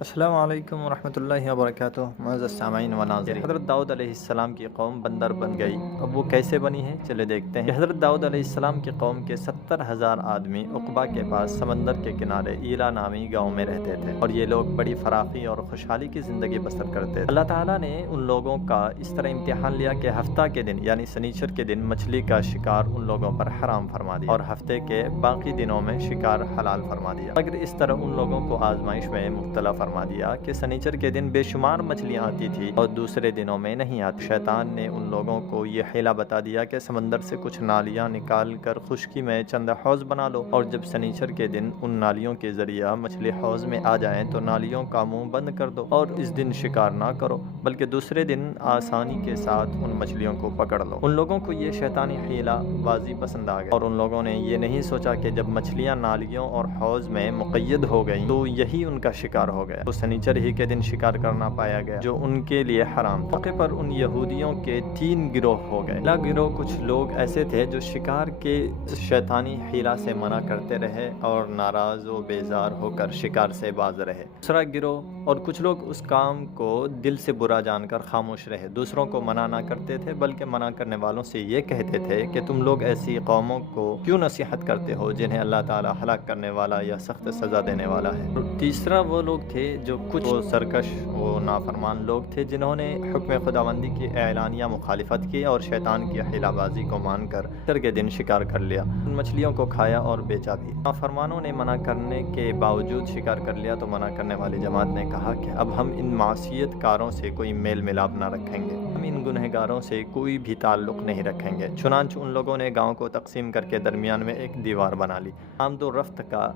السلام علیکم ورحمۃ اللہ وبرکاتہ۔ معزز سامعین و ناظرین، حضرت داؤد علیہ السلام کی قوم بندر بن گئی۔ اب وہ کیسے بنی ہے، چلے دیکھتے ہیں۔ حضرت داؤد علیہ السلام کی قوم کے 70,000 آدمی عقبہ کے پاس سمندر کے کنارے ایلا نامی گاؤں میں رہتے تھے، اور یہ لوگ بڑی فراخی اور خوشحالی کی زندگی بسر کرتے تھے۔ اللہ تعالیٰ نے ان لوگوں کا اس طرح امتحان لیا کہ ہفتہ کے دن یعنی سنیچر کے دن مچھلی کا شکار ان لوگوں پر حرام فرما دیا، اور ہفتے کے باقی دنوں میں شکار حلال فرما دیا، مگر اس طرح ان لوگوں کو آزمائش میں مبتلا فرما دیا کہ سنیچر کے دن بے شمار مچھلیاں آتی تھی اور دوسرے دنوں میں نہیں آتی۔ شیطان نے ان لوگوں کو یہ حیلہ بتا دیا کہ سمندر سے کچھ نالیاں نکال کر خشکی میں چند حوض بنا لو، اور جب سنیچر کے دن ان نالیوں کے ذریعہ مچھلی حوض میں آ جائیں تو نالیوں کا منہ بند کر دو، اور اس دن شکار نہ کرو بلکہ دوسرے دن آسانی کے ساتھ ان مچھلیوں کو پکڑ لو۔ ان لوگوں کو یہ شیطانی حیلہ بازی پسند آ گیا، اور ان لوگوں نے یہ نہیں سوچا کہ جب مچھلیاں نالیوں اور حوض میں مقید ہو گئیں تو یہی ان کا شکار ہو گیا، تو سنیچر ہی کے دن شکار کرنا پایا گیا جو ان کے لیے حرام تھا۔ موقع پر ان یہودیوں کے 3 گروہ ہو گئے۔ پہلا گروہ کچھ لوگ ایسے تھے جو شکار کے شیطانی حیلہ سے منع کرتے رہے اور ناراض و بیزار ہو کر شکار سے باز رہے۔ دوسرا گروہ اور کچھ لوگ اس کام کو دل سے برا جان کر خاموش رہے، دوسروں کو منع نہ کرتے تھے بلکہ منع کرنے والوں سے یہ کہتے تھے کہ تم لوگ ایسی قوموں کو کیوں نصیحت کرتے ہو جنہیں اللہ تعالیٰ ہلاک کرنے والا یا سخت سزا دینے والا ہے۔ تیسرا وہ لوگ تھے جو کچھ سرکش و نافرمان لوگ تھے جنہوں نے حکم خداوندی کی اعلانیہ مخالفت کی اور شیطان کی حیلہ بازی کو مان کر سنیچر کے دن شکار کر لیا، ان مچھلیوں کو کھایا اور بیچا بھی۔ نافرمانوں نے منع کرنے کے باوجود شکار کر لیا تو منع کرنے والی جماعت نے کہا کہ اب ہم ان معصیت کاروں سے کوئی میل ملاپ نہ رکھیں گے، ہم ان گنہگاروں سے کوئی بھی تعلق نہیں رکھیں گے۔ چنانچہ ان لوگوں نے گاؤں کو تقسیم کر کے درمیان میں ایک دیوار بنا لی، آمد و رفت کا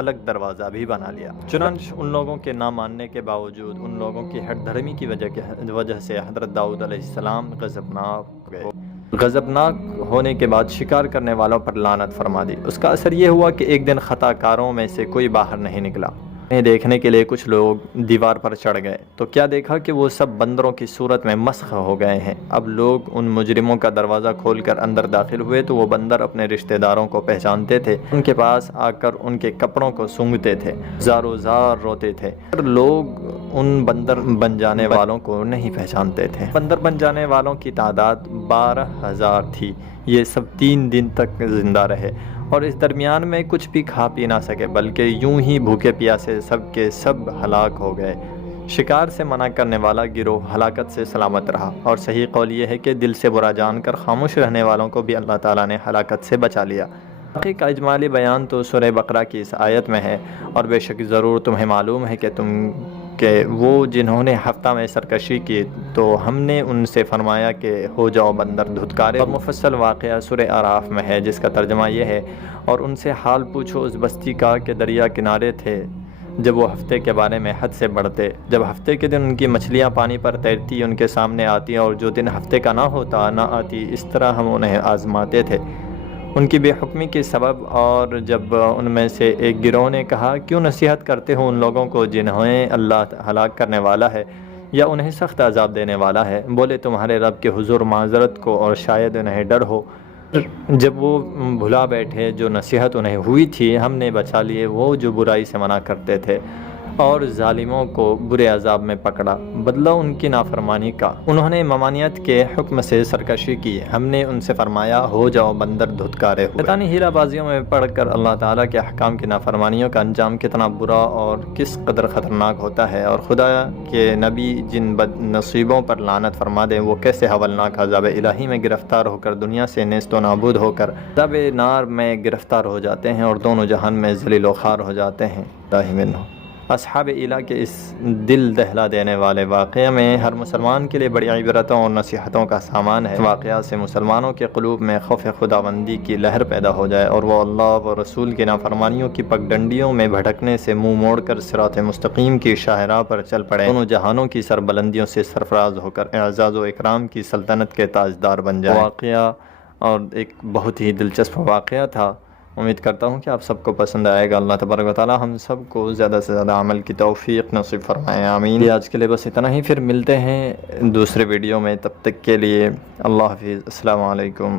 الگ دروازہ بھی بنا لیا۔ چنانچہ ان لوگوں کے نہ ماننے کے باوجود ان لوگوں کی ہٹ دھرمی کی وجہ سے حضرت داؤد علیہ السلام غضبناک ہو گئے۔ غضبناک ہونے کے بعد شکار کرنے والوں پر لعنت فرما دی۔ اس کا اثر یہ ہوا کہ ایک دن خطا کاروں میں سے کوئی باہر نہیں نکلا۔ انہیں دیکھنے کے لیے کچھ لوگ دیوار پر چڑھ گئے تو کیا دیکھا کہ وہ سب بندروں کی صورت میں مسخ ہو گئے ہیں۔ اب لوگ ان مجرموں کا دروازہ کھول کر اندر داخل ہوئے تو وہ بندر اپنے رشتہ داروں کو پہچانتے تھے، ان کے پاس آ کر ان کے کپڑوں کو سونگھتے تھے، زارو زار روتے تھے۔ لوگ ان بندر بن جانے والوں کو نہیں پہچانتے تھے۔ بندر بن جانے والوں کی تعداد 12,000 تھی۔ یہ سب 3 دن تک زندہ رہے اور اس درمیان میں کچھ بھی کھا پی نہ سکے بلکہ یوں ہی بھوکے پیاسے سب کے سب ہلاک ہو گئے۔ شکار سے منع کرنے والا گروہ ہلاکت سے سلامت رہا، اور صحیح قول یہ ہے کہ دل سے برا جان کر خاموش رہنے والوں کو بھی اللہ تعالیٰ نے ہلاکت سے بچا لیا۔ باقی کا اجمالی بیان تو سورہ بقرہ کی اس آیت میں ہے، اور بے شک ضرور تمہیں معلوم ہے کہ وہ جنہوں نے ہفتہ میں سرکشی کی تو ہم نے ان سے فرمایا کہ ہو جاؤ بندر دھتکارے، اور مفصل واقعہ سورہ اعراف میں ہے جس کا ترجمہ یہ ہے، اور ان سے حال پوچھو اس بستی کا کہ دریا کنارے تھے جب وہ ہفتے کے بارے میں حد سے بڑھتے، جب ہفتے کے دن ان کی مچھلیاں پانی پر تیرتی ان کے سامنے آتی اور جو دن ہفتے کا نہ ہوتا نہ آتی، اس طرح ہم انہیں آزماتے تھے ان کی بے حکمی کے سبب۔ اور جب ان میں سے ایک گروہ نے کہا کیوں نصیحت کرتے ہو ان لوگوں کو جنہیں اللہ ہلاک کرنے والا ہے یا انہیں سخت عذاب دینے والا ہے، بولے تمہارے رب کے حضور معذرت کو اور شاید انہیں ڈر ہو۔ جب وہ بھلا بیٹھے جو نصیحت انہیں ہوئی تھی ہم نے بچا لیے وہ جو برائی سے منع کرتے تھے، اور ظالموں کو برے عذاب میں پکڑا، بدلہ ان کی نافرمانی کا۔ انہوں نے ممانعت کے حکم سے سرکشی کی، ہم نے ان سے فرمایا ہو جاؤ بندر دھتکارے ہوئے۔ شیطانی ہیلہ بازیوں میں پڑھ کر اللہ تعالیٰ کے احکام کی نافرمانیوں کا انجام کتنا برا اور کس قدر خطرناک ہوتا ہے، اور خدا کے نبی جن بد نصیبوں پر لعنت فرما دیں وہ کیسے ہولناک عذاب الہی میں گرفتار ہو کر دنیا سے نیست و نابود ہو کر عذاب نار میں گرفتار ہو جاتے ہیں اور دونوں جہان میں ذلیل و خوار ہو جاتے ہیں۔ اللہ منہ۔ اصحاب ایلا کے اس دل دہلا دینے والے واقعے میں ہر مسلمان کے لیے بڑی عبرتوں اور نصیحتوں کا سامان ہے۔ اس واقعہ سے مسلمانوں کے قلوب میں خوف خداوندی کی لہر پیدا ہو جائے اور وہ اللہ و رسول کی نافرمانیوں کی پگڈنڈیوں میں بھٹکنے سے منہ موڑ کر صراط مستقیم کی شاہراہ پر چل پڑے، دونوں جہانوں کی سربلندیوں سے سرفراز ہو کر اعزاز و اکرام کی سلطنت کے تاجدار بن جائے۔ واقعہ اور ایک بہت ہی دلچسپ واقعہ تھا، امید کرتا ہوں کہ آپ سب کو پسند آئے گا۔ اللہ تبارک و تعالی ہم سب کو زیادہ سے زیادہ عمل کی توفیق نصیب فرمائے، آمین۔ آج کے لیے بس اتنا ہی، پھر ملتے ہیں دوسرے ویڈیو میں، تب تک کے لیے اللہ حافظ، السلام علیکم۔